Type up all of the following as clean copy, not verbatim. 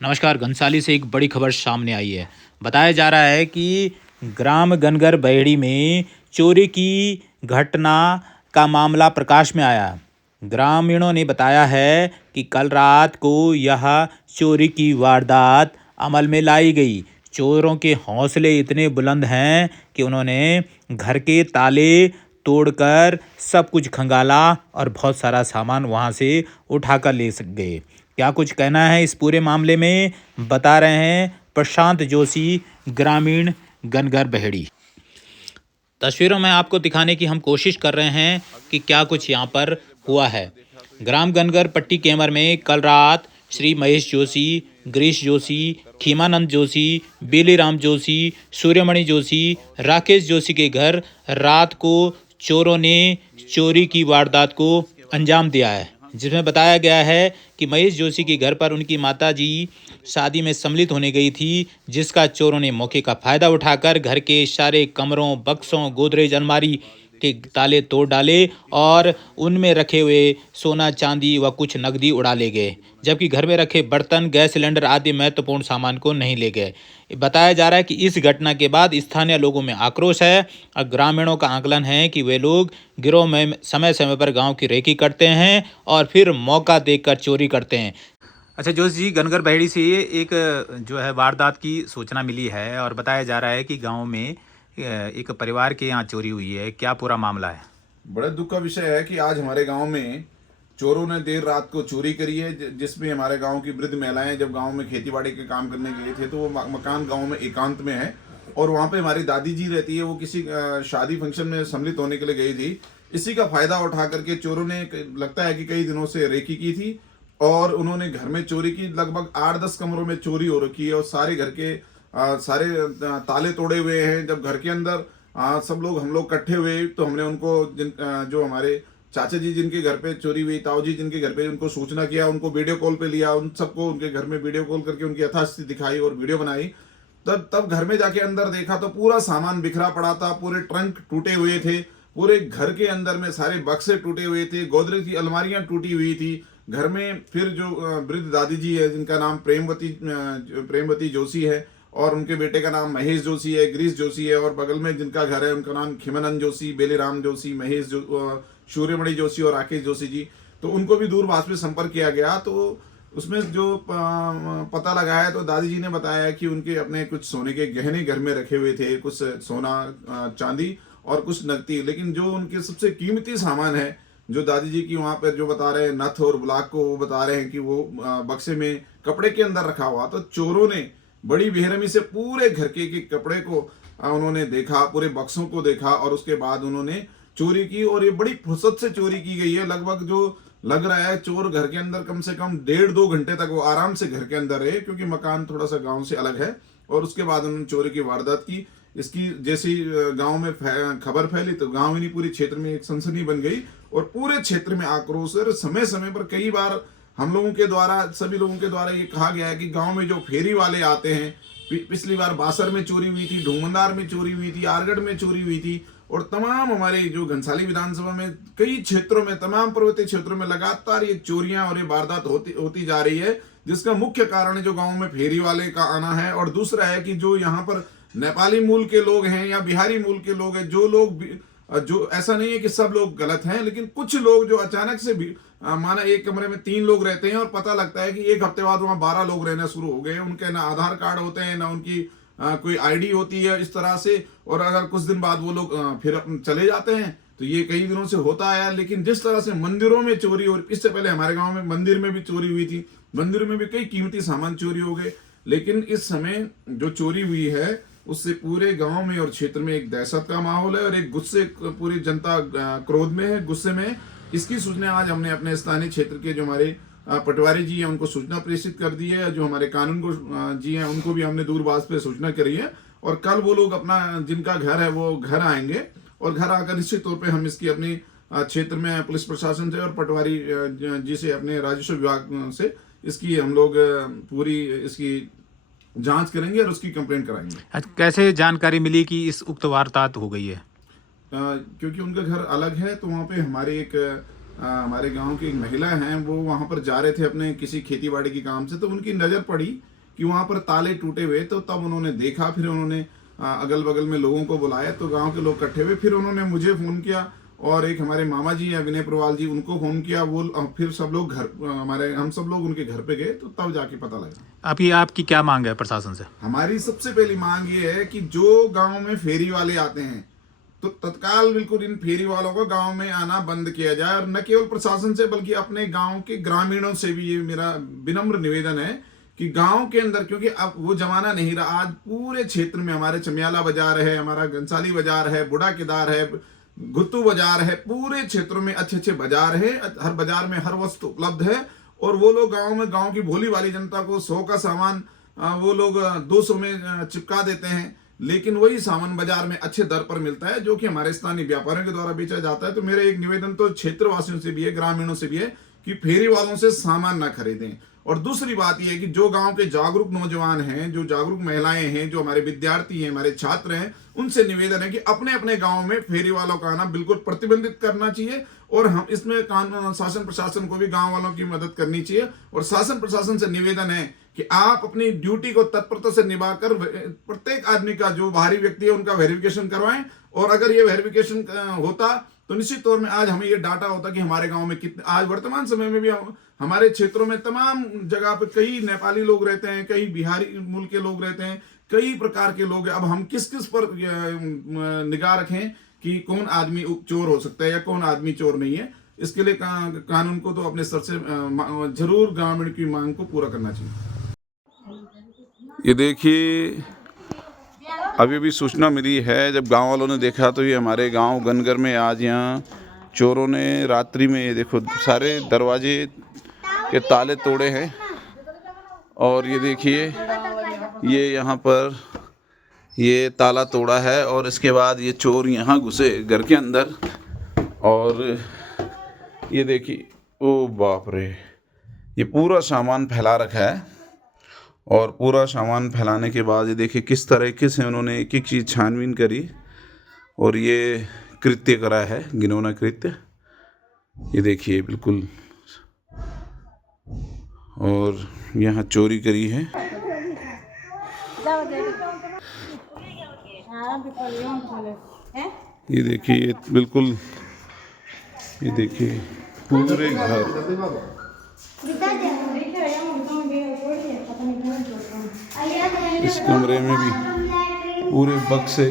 नमस्कार। घनसाली से एक बड़ी खबर सामने आई है। बताया जा रहा है कि ग्राम गनगर बहेड़ी में चोरी की घटना का मामला प्रकाश में आया। ग्रामीणों ने बताया है कि कल रात को यह चोरी की वारदात अमल में लाई गई। चोरों के हौसले इतने बुलंद हैं कि उन्होंने घर के ताले तोड़कर सब कुछ खंगाला और बहुत सारा सामान वहां से उठाकर ले गए। क्या कुछ कहना है इस पूरे मामले में, बता रहे हैं प्रशांत जोशी, ग्रामीण गनगर बहेड़ी। तस्वीरों में आपको दिखाने की हम कोशिश कर रहे हैं कि क्या कुछ यहाँ पर हुआ है। ग्राम गनगर पट्टी केमर में कल रात श्री महेश जोशी, गिरीश जोशी, खीमानंद जोशी, बेलीराम जोशी, सूर्यमणि जोशी, राकेश जोशी के घर रात को चोरों ने चोरी की वारदात को अंजाम दिया है, जिसमें बताया गया है कि महेश जोशी के घर पर उनकी माताजी शादी में सम्मिलित होने गई थी, जिसका चोरों ने मौके का फायदा उठाकर घर के सारे कमरों, बक्सों, गोदरेज, अलमारी के ताले तोड़ डाले और उनमें रखे हुए सोना, चांदी व कुछ नकदी उड़ा ले गए, जबकि घर में रखे बर्तन, गैस सिलेंडर आदि महत्वपूर्ण सामान को नहीं ले गए। बताया जा रहा है कि इस घटना के बाद स्थानीय लोगों में आक्रोश है और ग्रामीणों का आकलन है कि वे लोग गिरोह में समय समय पर गांव की रेकी करते हैं और फिर मौका देखकर चोरी करते हैं। अच्छा जोश जी, गनगर बहेड़ी से एक जो है वारदात की सूचना मिली है और बताया जा रहा है कि गांव में एक परिवार के यहाँ चोरी हुई है। क्या पूरा मामला है? बड़े दुख का विषय है कि आज हमारे गांव में चोरों ने देर रात को चोरी करी है, जिसमें हमारे गांव की वृद्ध महिलाएं जब गांव में खेतीबाड़ी के काम करने गए थे तो वो मकान गांव में एकांत में है और वहां पे हमारी दादी जी रहती है। वो किसी शादी फंक्शन में सम्मिलित होने के लिए गई थी। इसी का फायदा उठा करके चोरों ने लगता है कि कई दिनों से रेकी की थी और उन्होंने घर में चोरी की। लगभग 8-10 कमरों में चोरी हो रखी है और सारे घर के सारे ताले तोड़े हुए हैं। जब घर के अंदर सब लोग हम लोग इकट्ठे हुए तो हमने उनको जो हमारे चाचा जी जिनके घर पे चोरी हुई, ताऊ जी जिनके घर पे, उनको सूचना किया, उनको वीडियो कॉल पे लिया, उन सबको उनके घर में वीडियो कॉल करके उनकी यथास्थिति दिखाई और वीडियो बनाई। तब घर में जाके अंदर देखा तो पूरा सामान बिखरा पड़ा था, पूरे ट्रंक टूटे हुए थे, पूरे घर के अंदर में सारे बक्से टूटे हुए थे, गोदरेज की अलमारियां टूटी हुई थी। घर में फिर जो वृद्ध दादी जी है जिनका नाम प्रेमवती जोशी है और उनके बेटे का नाम महेश जोशी है, गिरीश जोशी है, और बगल में जिनका घर है उनका नाम खीमानंद जोशी, बेलीराम जोशी, सूर्यमणि जोशी और राकेश जोशी जी। तो उनको भी दूरभाष में संपर्क किया गया तो उसमें जो पता लगा है तो दादी जी ने बताया कि उनके अपने कुछ सोने के गहने घर में रखे हुए थे, कुछ सोना चांदी और कुछ नकदी। लेकिन जो उनके सबसे कीमती सामान है जो दादी जी की वहां पर जो बता रहे हैं नथ और ब्लाक को, वो बता रहे हैं कि वो बक्से में कपड़े के अंदर रखा हुआ। तो चोरों ने बड़ी बेरहमी से पूरे घर के कपड़े को उन्होंने देखा, पूरे बक्सों को देखा और उसके बाद उन्होंने चोरी की। और ये बड़ी फुर्सत से चोरी की गई है। लगभग जो लग रहा है चोर घर के अंदर कम से कम 1.5-2 घंटे तक वो आराम से घर के अंदर रहे, क्योंकि मकान थोड़ा सा गांव से अलग है। और उसके बाद उन्होंने चोरी की वारदात की। इसकी जैसी गांव में खबर फैली तो गांव ही नहीं पूरे क्षेत्र में एक सनसनी बन गई और पूरे क्षेत्र में आक्रोश है। समय समय पर कई बार हम लोगों के द्वारा, सभी लोगों के द्वारा ये कहा गया है कि गांव में जो फेरी वाले आते हैं, पिछली बार बासर में चोरी हुई थी, ढूंगमंदार में चोरी हुई थी, आरगढ़ में चोरी हुई थी और तमाम हमारे जो घनसाली विधानसभा में कई क्षेत्रों में, तमाम पर्वतीय क्षेत्रों में लगातार ये चोरियां और ये वारदात होती जा रही है, जिसका मुख्य कारण है जो गाँव में फेरी वाले का आना है। और दूसरा है कि जो यहाँ पर नेपाली मूल के लोग हैं या बिहारी मूल के लोग हैं, जो ऐसा नहीं है कि सब लोग गलत हैं, लेकिन कुछ लोग जो अचानक से भी माना एक कमरे में 3 लोग रहते हैं और पता लगता है कि एक हफ्ते बाद वहां 12 लोग रहना शुरू हो गए। उनके ना आधार कार्ड होते हैं, ना उनकी कोई आईडी होती है इस तरह से, और अगर कुछ दिन बाद वो लोग फिर चले जाते हैं। तो ये कई दिनों से होता आया। लेकिन जिस तरह से मंदिरों में चोरी, और इससे पहले हमारे गाँव में मंदिर में भी चोरी हुई थी, मंदिर में भी कई कीमती सामान चोरी हो गए। लेकिन इस समय जो चोरी हुई है उससे पूरे गांव में और क्षेत्र में एक दहशत का माहौल है और एक गुस्से, पूरी जनता क्रोध में है, गुस्से में है। इसकी सूचना आज हमने अपने स्थानीय क्षेत्र के जो हमारे पटवारी जी हैं उनको सूचना प्रेषित कर दी है। जो हमारे कानून जी हैं उनको भी हमने दूरभाष पे सूचना करी है और कल वो लोग अपना जिनका घर है वो घर आएंगे और घर आकर निश्चित तौर पे हम इसकी अपनी क्षेत्र में पुलिस प्रशासन से और पटवारी जी से, अपने राजस्व विभाग से इसकी हम लोग पूरी इसकी जांच करेंगे और उसकी कंप्लेंट कराएंगे। कैसे जानकारी मिली कि इस उक्त वारदात हो गई है? क्योंकि उनका घर अलग है तो वहाँ पे हमारे गांव की एक महिला हैं, वो वहाँ पर जा रहे थे अपने किसी खेतीबाड़ी के काम से, तो उनकी नज़र पड़ी कि वहाँ पर ताले टूटे हुए, तो तब उन्होंने देखा, फिर उन्होंने अगल बगल में लोगों को बुलाया, तो गांव के लोग इकट्ठे हुए, फिर उन्होंने मुझे फ़ोन किया और एक हमारे मामा जी हैं विनय प्रवाल जी, उनको फ़ोन किया। वो फिर सब लोग हम सब लोग उनके घर पे गए, तो तब जाके पता लगा। अभी आपकी क्या मांग है प्रशासन से? हमारी सबसे पहली मांग ये है कि जो गांव में फेरी वाले आते हैं, तो तत्काल बिल्कुल इन फेरी वालों को गांव में आना बंद किया जाए, और न केवल प्रशासन से बल्कि अपने गांव के ग्रामीणों से भी ये मेरा विनम्र निवेदन है कि गांव के अंदर, क्योंकि अब वो जमाना नहीं रहा, आज पूरे क्षेत्र में हमारे चमियाला बाजार है, हमारा घनसाली बाजार है, बुढ़ा केदार है, गुत्तू बाजार है, पूरे क्षेत्रों में अच्छे अच्छे बाजार है, हर बाजार में हर वस्तु उपलब्ध है, और वो लोग गांव में गांव की भोली वाली जनता को 100 का सामान वो लोग 200 में चिपका देते हैं, लेकिन वही सामान बाजार में अच्छे दर पर मिलता है जो कि हमारे स्थानीय व्यापारियों के द्वारा बेचा जाता है। तो मेरा एक निवेदन तो क्षेत्रवासियों से भी है, ग्रामीणों से भी है कि फेरी वालों से सामान ना खरीदें। और दूसरी बात यह है कि जो गांव के जागरूक नौजवान हैं, जो जागरूक महिलाएं हैं, जो हमारे विद्यार्थी हैं, हमारे छात्र हैं, उनसे निवेदन है कि अपने अपने गांव में फेरी वालों का आना बिल्कुल प्रतिबंधित करना चाहिए, और हम इसमें कानून शासन प्रशासन को भी गांव वालों की मदद करनी चाहिए। और शासन प्रशासन से निवेदन है कि आप अपनी ड्यूटी को तत्परता से निभाकर प्रत्येक आदमी का, जो बाहरी व्यक्ति है, उनका वेरिफिकेशन करवाएं, और अगर ये वेरिफिकेशन होता तो निश्चित तौर में आज हमें ये डाटा होता कि हमारे गांव में कितने, आज वर्तमान समय में भी हमारे क्षेत्रों में तमाम जगह पे कई नेपाली लोग रहते हैं, कई बिहारी मूल के लोग रहते हैं, कई प्रकार के लोग हैं। अब हम किस किस पर निगाह रखें कि कौन आदमी चोर हो सकता है या कौन आदमी चोर नहीं है। इसके लिए कानून को तो अपने स्तर से जरूर ग्रामीण की मांग को पूरा करना चाहिए। ये देखिए, अभी भी सूचना मिली है, जब गांव वालों ने देखा तो ये हमारे गांव गनगर में आज यहाँ चोरों ने रात्रि में, ये देखो सारे दरवाजे के ताले तोड़े हैं, और ये देखिए ये यहाँ पर ये ताला तोड़ा है, और इसके बाद ये चोर यहाँ घुसे घर के अंदर, और ये देखिए, ओ बाप रे, ये पूरा सामान फैला रखा है। और पूरा सामान फैलाने के बाद ये देखिए किस तरीके से उन्होंने एक एक चीज़ छानबीन करी और ये कृत्य करा है, घिनौना कृत्य। ये देखिए बिल्कुल, और यहाँ चोरी करी है। ये देखिए, ये बिल्कुल, ये देखिए पूरे घर, इस कमरे में भी पूरे बक्से,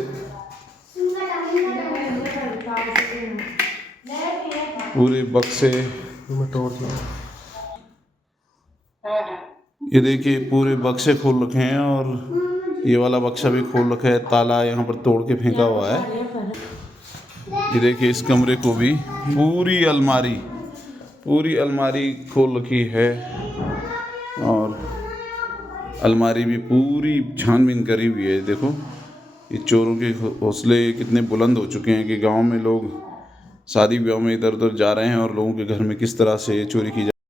पूरे बक्से, ये देखिए पूरे बक्से खोल रखे हैं, और ये वाला बक्सा भी खोल रखा है, ताला यहाँ पर तोड़ के फेंका हुआ है। ये देखिए इस कमरे को भी पूरी अलमारी खोल रखी है, और अलमारी भी पूरी छानबीन करी हुई है। देखो ये चोरों के हौसले कितने बुलंद हो चुके हैं कि गांव में लोग शादी ब्याह में इधर उधर जा रहे हैं और लोगों के घर में किस तरह से चोरी की